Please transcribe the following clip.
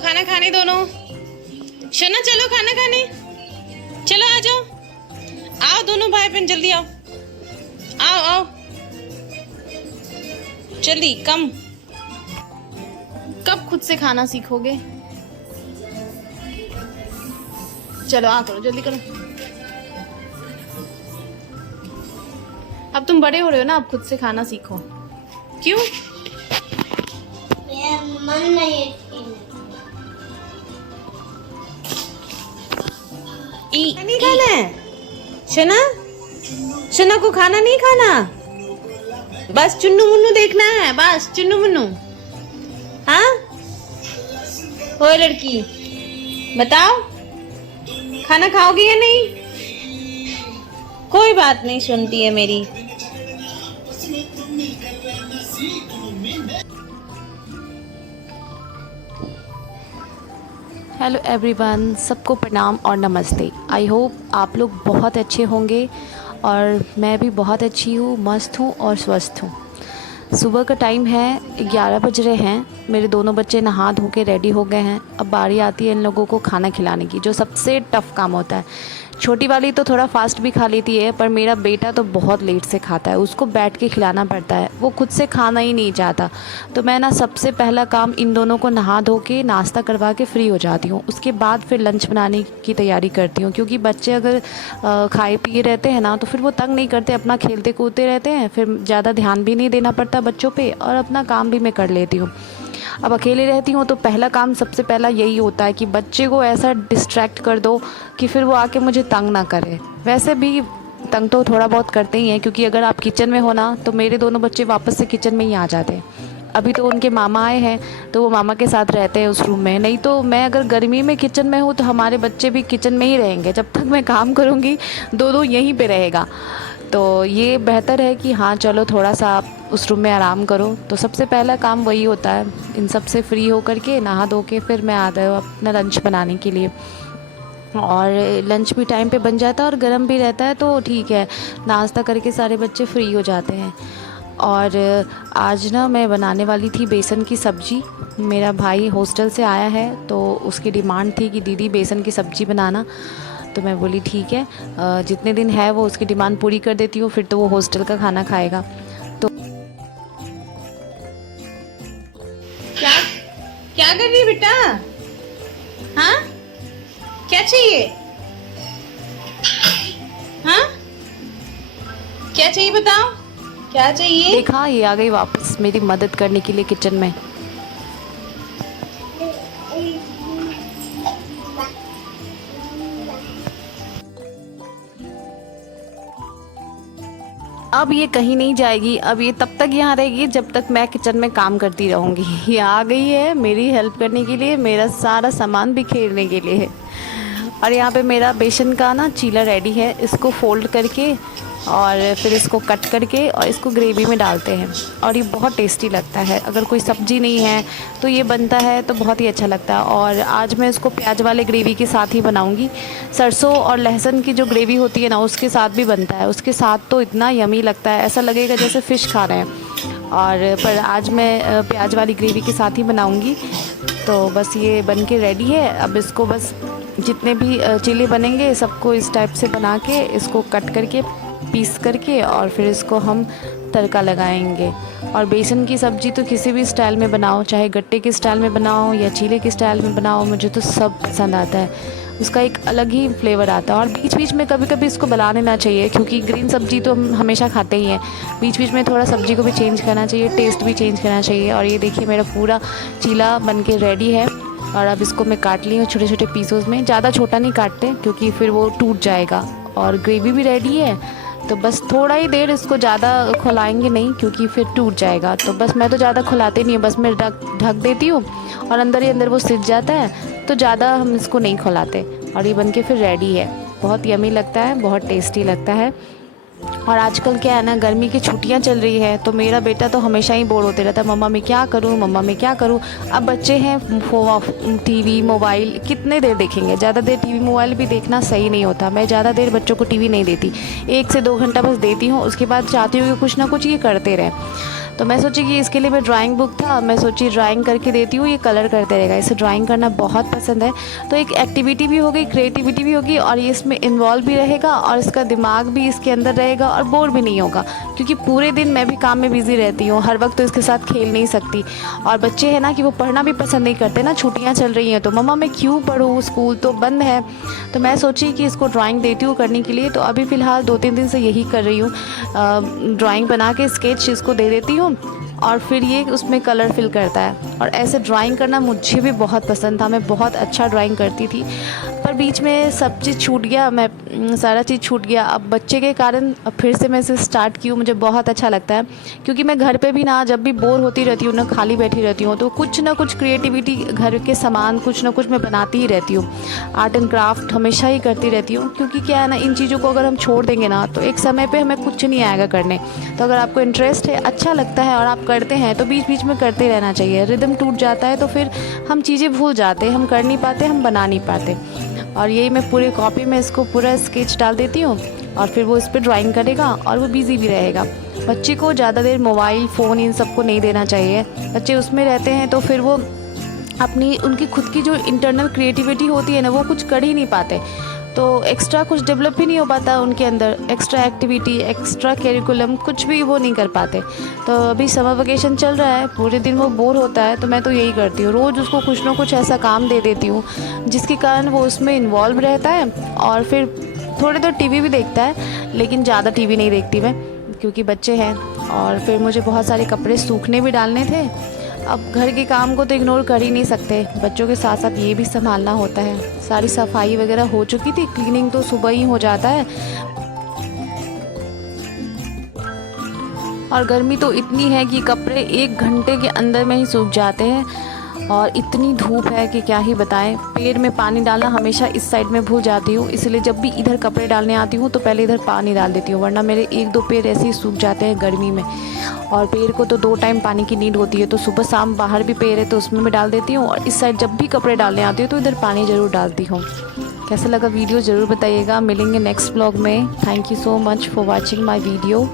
खाना खाने दोनों। शना चलो खाना खाने, चलो आ जाओ, आओ दोनों भाई बहन जल्दी आओ, आओ आओ जल्दी। कब खुद से खाना सीखोगे? चलो आ करो, जल्दी करो। अब तुम बड़े हो रहे हो ना, अब खुद से खाना सीखो। क्यों? मन नहीं नहीं खाना है शना? शना को खाना नहीं खाना, बस चुन्नू मुन्नू देखना है, बस चुन्नू मुन्नू। हाँ हो लड़की, बताओ खाना खाओगी या नहीं? कोई बात नहीं, सुनती है मेरी। हेलो एवरीवन, सबको प्रणाम और नमस्ते। आई होप आप लोग बहुत अच्छे होंगे और मैं भी बहुत अच्छी हूँ, मस्त हूँ और स्वस्थ हूँ। सुबह का टाइम है, 11 बज रहे हैं। मेरे दोनों बच्चे नहा धो के रेडी हो गए हैं। अब बारी आती है इन लोगों को खाना खिलाने की, जो सबसे टफ़ काम होता है। छोटी वाली तो थोड़ा फास्ट भी खा लेती है, पर मेरा बेटा तो बहुत लेट से खाता है। उसको बैठ के खिलाना पड़ता है, वो खुद से खाना ही नहीं चाहता। तो मैं ना सबसे पहला काम इन दोनों को नहा धो के नाश्ता करवा के फ्री हो जाती हूँ। उसके बाद फिर लंच बनाने की तैयारी करती हूँ, क्योंकि बच्चे अगर खाए पिए रहते हैं ना तो फिर वो तंग नहीं करते, अपना खेलते कूदते रहते हैं, फिर ज़्यादा ध्यान भी नहीं देना पड़ता बच्चों पे और अपना काम भी मैं कर लेती हूँ। अब अकेले रहती हूँ तो पहला काम सबसे पहला यही होता है कि बच्चे को ऐसा डिस्ट्रैक्ट कर दो कि फिर वो आके मुझे तंग ना करे। वैसे भी तंग तो थोड़ा बहुत करते ही हैं, क्योंकि अगर आप किचन में हो ना तो मेरे दोनों बच्चे वापस से किचन में ही आ जाते हैं। अभी तो उनके मामा आए हैं तो वो मामा के साथ रहते हैं उस रूम में। नहीं तो मैं अगर गर्मी में किचन में हूँ तो हमारे बच्चे भी किचन में ही रहेंगे। जब तक मैं काम करूँगी दो यहीं पे रहेगा। तो ये बेहतर है कि हाँ चलो थोड़ा सा आप उस रूम में आराम करो। तो सबसे पहला काम वही होता है, इन सब से फ्री हो कर के नहा धो के फिर मैं आता हूँ अपना लंच बनाने के लिए। और लंच भी टाइम पे बन जाता है और गर्म भी रहता है, तो ठीक है, नाश्ता करके सारे बच्चे फ्री हो जाते हैं। और आज ना मैं बनाने वाली थी बेसन की सब्ज़ी। मेरा भाई हॉस्टल से आया है तो उसकी डिमांड थी कि दीदी बेसन की सब्ज़ी बनाना। तो मैं बोली ठीक है, जितने दिन है वो उसकी डिमांड पूरी कर देती हूँ, फिर तो वो हॉस्टल का खाना खाएगा। तो क्या कर रही बेटा? हाँ क्या चाहिए? हाँ क्या चाहिए बताओ, क्या चाहिए? देखा, ये आ गई वापस मेरी मदद करने के लिए किचन में। अब ये कहीं नहीं जाएगी, अब ये तब तक यहाँ रहेगी जब तक मैं किचन में काम करती रहूँगी। ये आ गई है मेरी हेल्प करने के लिए, मेरा सारा सामान बिखेरने के लिए। और यहाँ पे मेरा बेसन का ना चीला रेडी है। इसको फोल्ड करके और फिर इसको कट करके और इसको ग्रेवी में डालते हैं और ये बहुत टेस्टी लगता है। अगर कोई सब्ज़ी नहीं है तो ये बनता है तो बहुत ही अच्छा लगता है। और आज मैं इसको प्याज वाले ग्रेवी के साथ ही बनाऊंगी। सरसों और लहसुन की जो ग्रेवी होती है ना उसके साथ भी बनता है, उसके साथ तो इतना यमी लगता है, ऐसा लगेगा जैसे फ़िश खा रहे हैं। और पर आज मैं प्याज वाली ग्रेवी के साथ ही बनाऊँगी। तो बस ये बन के रेडी है। अब इसको बस जितने भी चिली बनेंगे सबको इस टाइप से बना के इसको कट करके पीस करके और फिर इसको हम तड़का लगाएंगे। और बेसन की सब्ज़ी तो किसी भी स्टाइल में बनाओ, चाहे गट्टे के स्टाइल में बनाओ या चीले के स्टाइल में बनाओ, मुझे तो सब पसंद आता है। उसका एक अलग ही फ्लेवर आता है। और बीच बीच में कभी कभी इसको बना लेना चाहिए, क्योंकि ग्रीन सब्ज़ी तो हम हमेशा खाते ही हैं। बीच बीच में थोड़ा सब्ज़ी को भी चेंज करना चाहिए, टेस्ट भी चेंज करना चाहिए। और ये देखिए मेरा पूरा चीला बन के रेडी है। और अब इसको मैं काट ली हूँ छोटे छोटे पीसों में। ज़्यादा छोटा नहीं काटते क्योंकि फिर वो टूट जाएगा। और ग्रेवी भी रेडी है, तो बस थोड़ा ही देर इसको ज़्यादा खुलाएंगे नहीं क्योंकि फिर टूट जाएगा। तो बस मैं तो ज़्यादा खुलाते नहीं हूँ, बस मैं ढक देती हूँ और अंदर ही अंदर वो सिज जाता है, तो ज़्यादा हम इसको नहीं खुलाते। और ये बनके फिर रेडी है। बहुत यमी लगता है, बहुत टेस्टी लगता है। और आजकल क्या है ना, गर्मी की छुट्टियां चल रही है तो मेरा बेटा तो हमेशा ही बोर होते रहता है, मम्मा मैं क्या करूं, मम्मा मैं क्या करूं। अब बच्चे हैं, टीवी मोबाइल कितने देर देखेंगे। ज़्यादा देर टीवी मोबाइल भी देखना सही नहीं होता। मैं ज़्यादा देर बच्चों को टीवी नहीं देती, 1 से 2 घंटा बस देती हूँ। उसके बाद चाहती हूँ कि कुछ ना कुछ ये करते रहें। तो मैं सोची कि इसके लिए मैं ड्राइंग बुक था, मैं सोची ड्राइंग करके देती हूँ, ये कलर करते रहेगा। इसे ड्राइंग करना बहुत पसंद है, तो एक एक्टिविटी भी हो गई, क्रिएटिविटी भी होगी, और ये इसमें इन्वॉल्व भी रहेगा और इसका दिमाग भी इसके अंदर रहेगा और बोर भी नहीं होगा, क्योंकि पूरे दिन मैं भी काम में बिज़ी रहती हूँ, हर वक्त तो इसके साथ खेल नहीं सकती। और बच्चे हैं ना कि वो पढ़ना भी पसंद नहीं करते ना, छुट्टियाँ चल रही हैं तो मम्मा मैं क्यों पढ़ूँ, स्कूल तो बंद है। तो मैं सोची कि इसको ड्राइंग देती हूँ करने के लिए। तो अभी फ़िलहाल 2-3 दिन से यही कर रही हूँ, ड्राइंग बना के स्केच इसको दे देती हूँ और फिर ये उसमें कलर फिल करता है। और ऐसे ड्राइंग करना मुझे भी बहुत पसंद था, मैं बहुत अच्छा ड्राइंग करती थी, पर बीच में सब चीज़ छूट गया, मैं सारा चीज़ छूट गया। अब बच्चे के कारण अब फिर से मैं इसे स्टार्ट की हूँ, मुझे बहुत अच्छा लगता है, क्योंकि मैं घर पे भी ना जब भी बोर होती रहती हूँ ना, खाली बैठी रहती हूँ, तो कुछ ना कुछ क्रिएटिविटी, घर के सामान कुछ ना कुछ मैं बनाती ही रहती हूँ, आर्ट एंड क्राफ्ट हमेशा ही करती रहती हूँ। क्योंकि क्या है ना, इन चीज़ों को अगर हम छोड़ देंगे ना तो एक समय पर हमें कुछ नहीं आएगा करने। तो अगर आपको इंटरेस्ट है, अच्छा लगता है और आप करते हैं तो बीच बीच में करते रहना चाहिए। रिदम टूट जाता है तो फिर हम चीज़ें भूल जाते हैं, हम कर नहीं पाते, हम बना नहीं पाते। और यही मैं पूरे कॉपी में इसको पूरा स्केच डाल देती हूँ और फिर वो इस पर ड्राइंग करेगा और वो बिज़ी भी रहेगा। बच्चे को ज़्यादा देर मोबाइल फ़ोन इन सबको नहीं देना चाहिए, बच्चे उसमें रहते हैं तो फिर वो अपनी उनकी खुद की जो इंटरनल क्रिएटिविटी होती है ना, वो कुछ कर ही नहीं पाते, तो एक्स्ट्रा कुछ डेवलप ही नहीं हो पाता उनके अंदर, एक्स्ट्रा एक्टिविटी, एक्स्ट्रा करिकुलम कुछ भी वो नहीं कर पाते। तो अभी समर वेकेशन चल रहा है, पूरे दिन वो बोर होता है, तो मैं तो यही करती हूँ, रोज़ उसको कुछ ना कुछ ऐसा काम दे देती हूँ जिसके कारण वो उसमें इन्वॉल्व रहता है। और फिर थोड़े देर टीवी भी देखता है, लेकिन ज़्यादा टीवी नहीं देखती मैं, क्योंकि बच्चे हैं। और फिर मुझे बहुत सारे कपड़े सूखने भी डालने थे। अब घर के काम को तो इग्नोर कर ही नहीं सकते, बच्चों के साथ साथ ये भी संभालना होता है। सारी सफाई वगैरह हो चुकी थी, क्लीनिंग तो सुबह ही हो जाता है। और गर्मी तो इतनी है कि कपड़े 1 घंटे के अंदर में ही सूख जाते हैं, और इतनी धूप है कि क्या ही बताएं। पेड़ में पानी डालना हमेशा इस साइड में भूल जाती हूँ, इसलिए जब भी इधर कपड़े डालने आती हूँ तो पहले इधर पानी डाल देती हूँ, वरना मेरे 1-2 पेड़ ऐसे ही सूख जाते हैं गर्मी में। और पेड़ को तो 2 टाइम पानी की नीड होती है, तो सुबह शाम बाहर भी पेड़ है तो उसमें भी डाल देती हूँ, और इस साइड जब भी कपड़े डालने आती हूँ तो इधर पानी ज़रूर डालती हूँ। कैसा लगा वीडियो ज़रूर बताइएगा, मिलेंगे नेक्स्ट ब्लॉग में। Thank you so much for watching my video.